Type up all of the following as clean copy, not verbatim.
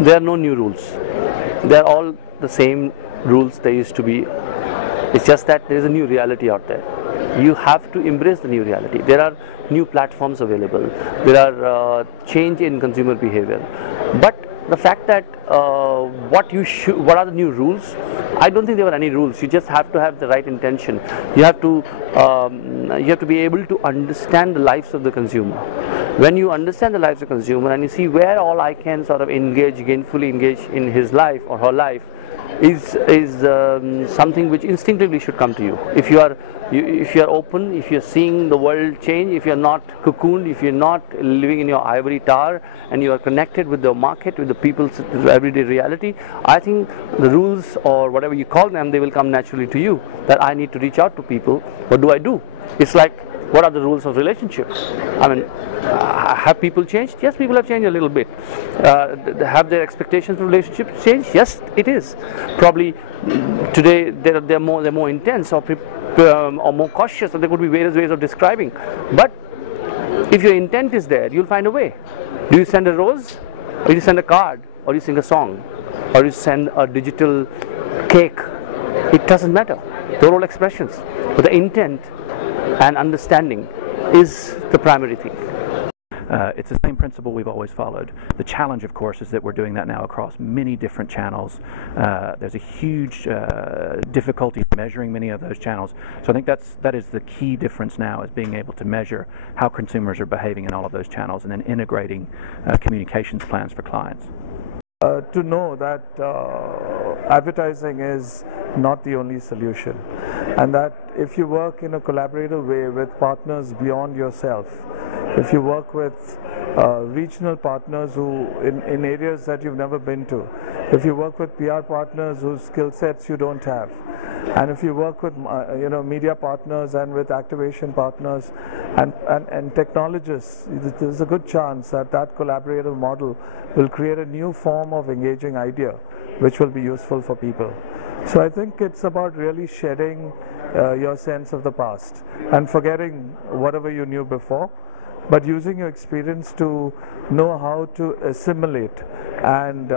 There are no new rules. They are all the same rules they used to be. It's just that there is a new reality out there. You have to embrace the new reality. There are new platforms available. There are change in consumer behavior. But the fact that what are the new rules? I don't think there were any rules. You just have to have the right intention. You have to be able to understand the lives of the consumer. When you understand the lives of the consumer and you see where all I can sort of gainfully engage in his life or her life, is something which instinctively should come to you. If you are open, if you're seeing the world change, if you're not cocooned, if you're not living in your ivory tower, and you are connected with the market, with the people's everyday reality, I think the rules, or whatever you call them, they will come naturally to you. That I need to reach out to people. What do I do? It's like, what are the rules of relationships? I mean, have people changed? Yes, people have changed a little bit. Have their expectations of relationships changed? Yes, it is. Probably today they're more intense or more cautious, or there could be various ways of describing. But if your intent is there, you'll find a way. Do you send a rose, or you send a card, or you sing a song, or you send a digital cake? It doesn't matter. They're all expressions. But the intent and understanding is the primary thing. It's the same principle we've always followed. The challenge, of course, is that we're doing that now across many different channels. There's a huge difficulty measuring many of those channels. So I think that is the key difference now, is being able to measure how consumers are behaving in all of those channels, and then integrating communications plans for clients. To know that advertising is not the only solution, and that if you work in a collaborative way with partners beyond yourself, if you work with regional partners who in areas that you've never been to, if you work with PR partners whose skill sets you don't have, and if you work with media partners and with activation partners and technologists, there's a good chance that collaborative model will create a new form of engaging idea which will be useful for people. So I think it's about really shedding your sense of the past and forgetting whatever you knew before, but using your experience to know how to assimilate and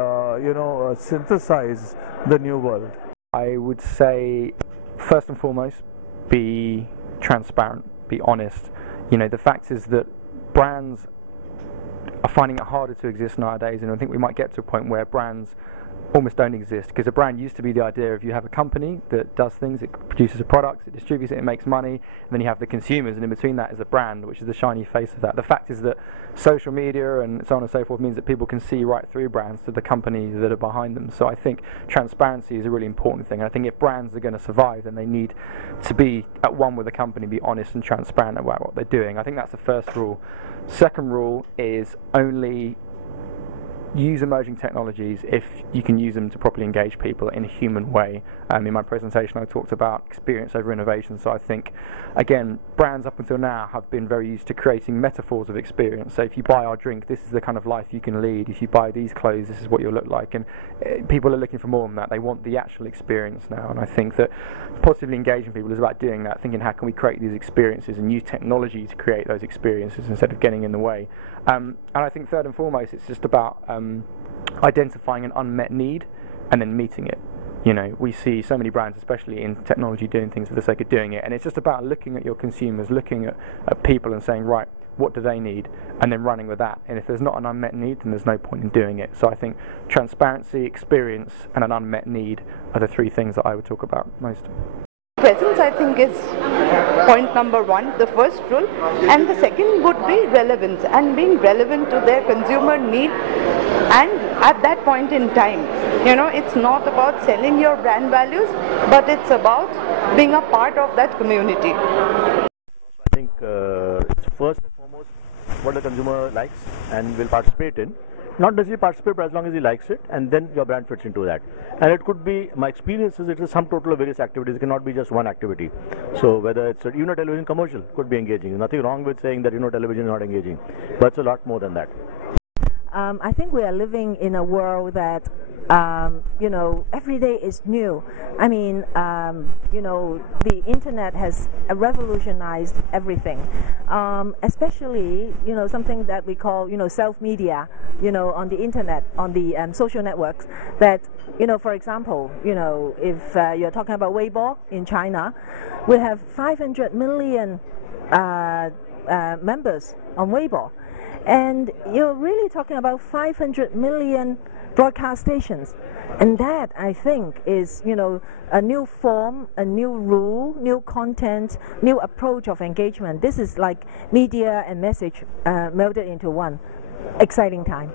synthesize the new world. I would say, first and foremost, be transparent, be honest. The fact is that brands are finding it harder to exist nowadays, and I think we might get to a point where brands almost don't exist, because a brand used to be the idea of you have a company that does things, it produces a product, it distributes it, it makes money, and then you have the consumers, and in between that is a brand, which is the shiny face of that. The fact is that social media and so on and so forth means that people can see right through brands to the companies that are behind them. So I think transparency is a really important thing. I think if brands are going to survive, then they need to be at one with the company, be honest and transparent about what they're doing. I think that's the first rule. Second rule is only use emerging technologies if you can use them to properly engage people in a human way. In my presentation I talked about experience over innovation, so I think, again, brands up until now have been very used to creating metaphors of experience. So if you buy our drink, this is the kind of life you can lead. If you buy these clothes, this is what you'll look like. And people are looking for more than that. They want the actual experience now, and I think that positively engaging people is about doing that, thinking how can we create these experiences and use technology to create those experiences instead of getting in the way. And I think third and foremost, it's just about identifying an unmet need and then meeting it. We see so many brands, especially in technology, doing things for the sake of doing it, and it's just about looking at your consumers, looking at people and saying, right, what do they need, and then running with that. And if there's not an unmet need, then there's no point in doing it. So I think transparency, experience, and an unmet need are the three things that I would talk about most. Presence, I think, is point number one, the first rule, and the second would be relevance, and being relevant to their consumer need, and at that point in time. It's not about selling your brand values, but it's about being a part of that community. I think it's first and foremost what the consumer likes and will participate in. Not necessarily participate, but as long as he likes it, and then your brand fits into that. And it could be, my experience is, it is some total of various activities. It cannot be just one activity. So whether it's even a television commercial could be engaging. There's nothing wrong with saying that television is not engaging, but it's a lot more than that. I think we are living in a world that you know, every day is new. I mean, you know, the internet has revolutionized everything, especially, you know, something that we call, you know, self-media, you know, on the internet, on the social networks, that, you know, for example, you know, if you're talking about Weibo in China, we have 500 million members on Weibo. And you're really talking about 500 million broadcast stations. And that, I think, is, you know, a new form, a new rule, new content, new approach of engagement. This is like media and message melded into one. Exciting time.